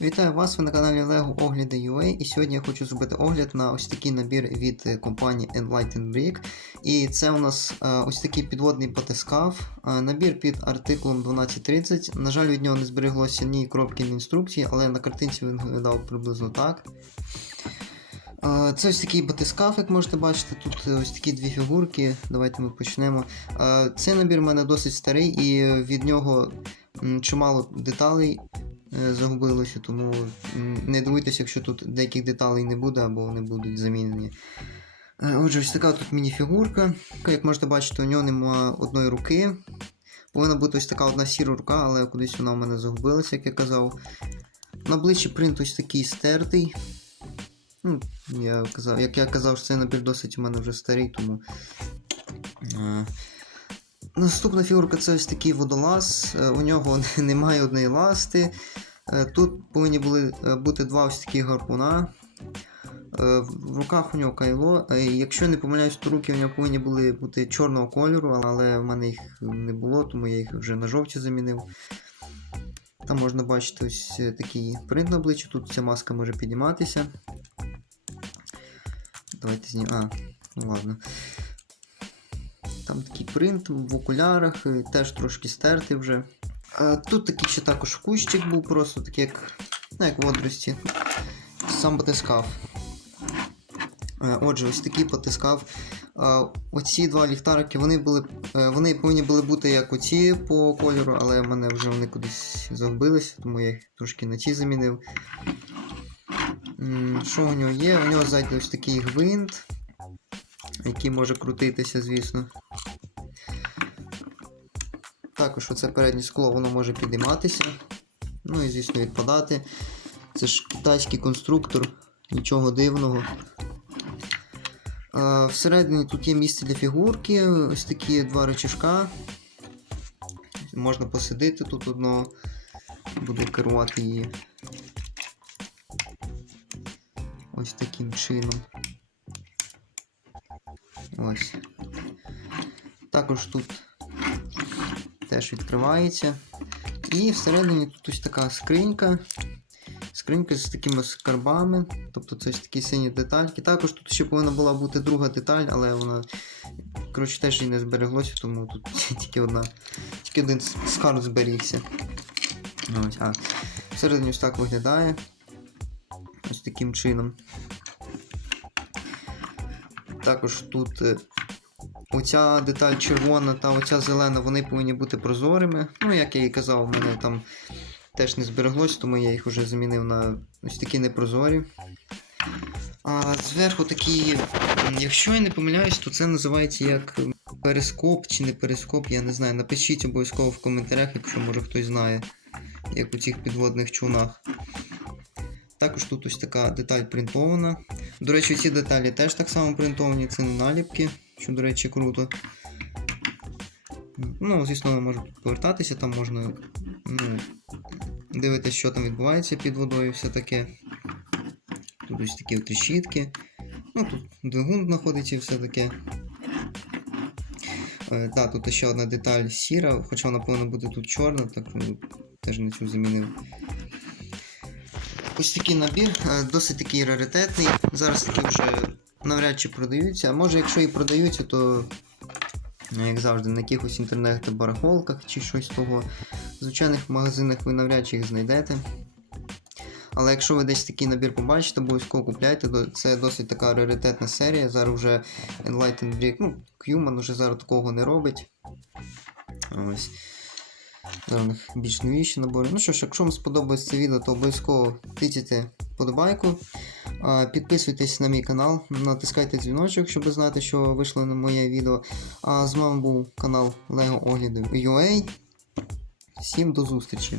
Вітаю вас, ви на каналі LEGO Огляди UA і сьогодні я хочу зробити огляд на ось такий набір від е, компанії Enlightened Brick. І це у нас е, ось такий підводний батискаф, е, набір під артикулом 1230. На жаль, від нього не збереглося ні кропки, ні інструкції, але на картинці він виглядав приблизно так. Це ось такий батискаф, як можете бачити. Тут ось такі дві фігурки. Давайте ми почнемо. Цей набір у мене досить старий, і від нього чимало деталей загубилося, тому не дивуйтеся, якщо тут деяких деталей не буде або вони будуть замінені. Е, Отже, ось така тут мініфігурка. Як можете бачити, у нього немає одної руки. Повинна бути ось така одна сіра рука, але кудись вона в мене загубилася, як я казав. На обличчі принт ось такий стертий. Ну, я казав, як я казав, що цей набір досить у мене вже старий, тому. Наступна фігурка це ось такий водолаз. Е, У нього немає одної ласти. Е, Тут повинні були е, бути два ось такі гарпуна. В руках у нього кайло. Якщо не помиляюсь, то руки у нього повинні були бути чорного кольору, але в мене їх не було, тому я їх вже на жовті замінив. Там можна бачити ось такий принт на обличчі. Тут ця маска може підніматися. Давайте знімемо. А, ну ладно. Там такий принт в окулярах, е, теж трошки стертий вже. Е, Тут такий ще також кущик був, просто такий як, ну, як водорості. Сам батискаф. Е, Отже, ось такий потискав. Оці два ліхтарики, вони були, вони повинні були бути як оці по кольору, але в мене вже вони кудись загубилися, тому я їх трошки на ті замінив. Що у нього є? У нього ззаді ось такий гвинт, який може крутитися, звісно. Також оце переднє скло, воно може підійматися. Ну і, звісно, відпадати. Це ж китайський конструктор, нічого дивного. А, всередині тут є місце для фігурки, ось такі два речашка. Можна посидити тут одного, буду керувати її. Ось таким чином. Ось. Також тут теж відкривається. І всередині тут ось така скринька. Скринька з такими скарбами. Тобто це ось такі сині детальки. Також тут ще повинна була бути друга деталь, але вона. Коротше, теж і не збереглося, тому тут тільки одна. Тільки один скарб зберігся. Ось, а. Всередині ось так виглядає. Ось таким чином. Також тут е, оця деталь червона та оця зелена, вони повинні бути прозорими. Ну, як я і казав, у мене там теж не збереглось, тому я їх вже замінив на ось такі непрозорі. А зверху такі, якщо я не помиляюсь, то це називається як перископ чи не перископ, я не знаю. Напишіть обов'язково в коментарях, якщо може хтось знає, як у цих підводних човнах. Також тут ось така деталь принтована. До речі, ці деталі теж так само принтовані, це не наліпки, що, до речі, круто. Ну, звісно, можна тут повертатися, там можна ну, дивитися, що там відбувається під водою, все таке. Тут ось такі от решітки. Ну, тут двигун знаходиться і все таке. Е, так, тут ще одна деталь сіра, хоча вона повинна бути тут чорна, так ну, теж на цю замінив. Ось такий набір, е, досить такий раритетний. Зараз такі вже навряд чи продаються. А може, якщо і продаються, то, ну, як завжди, на якихось інтернет-барахолках чи щось того. В звичайних магазинах ви навряд чи їх знайдете. Але якщо ви десь такий набір побачите, обов'язково купляйте, це досить така раритетна серія. Зараз вже Enlightened Brick, ну, Qman вже зараз такого не робить. Ось. Них більш новіші набори. Ну що ж, якщо вам сподобалось це відео, то обов'язково тицяйте подобайку. Підписуйтесь на мій канал, натискайте дзвіночок, щоб знати, що вийшло на моє відео. А з вами був канал LEGO Огляди UA. Всім до зустрічі!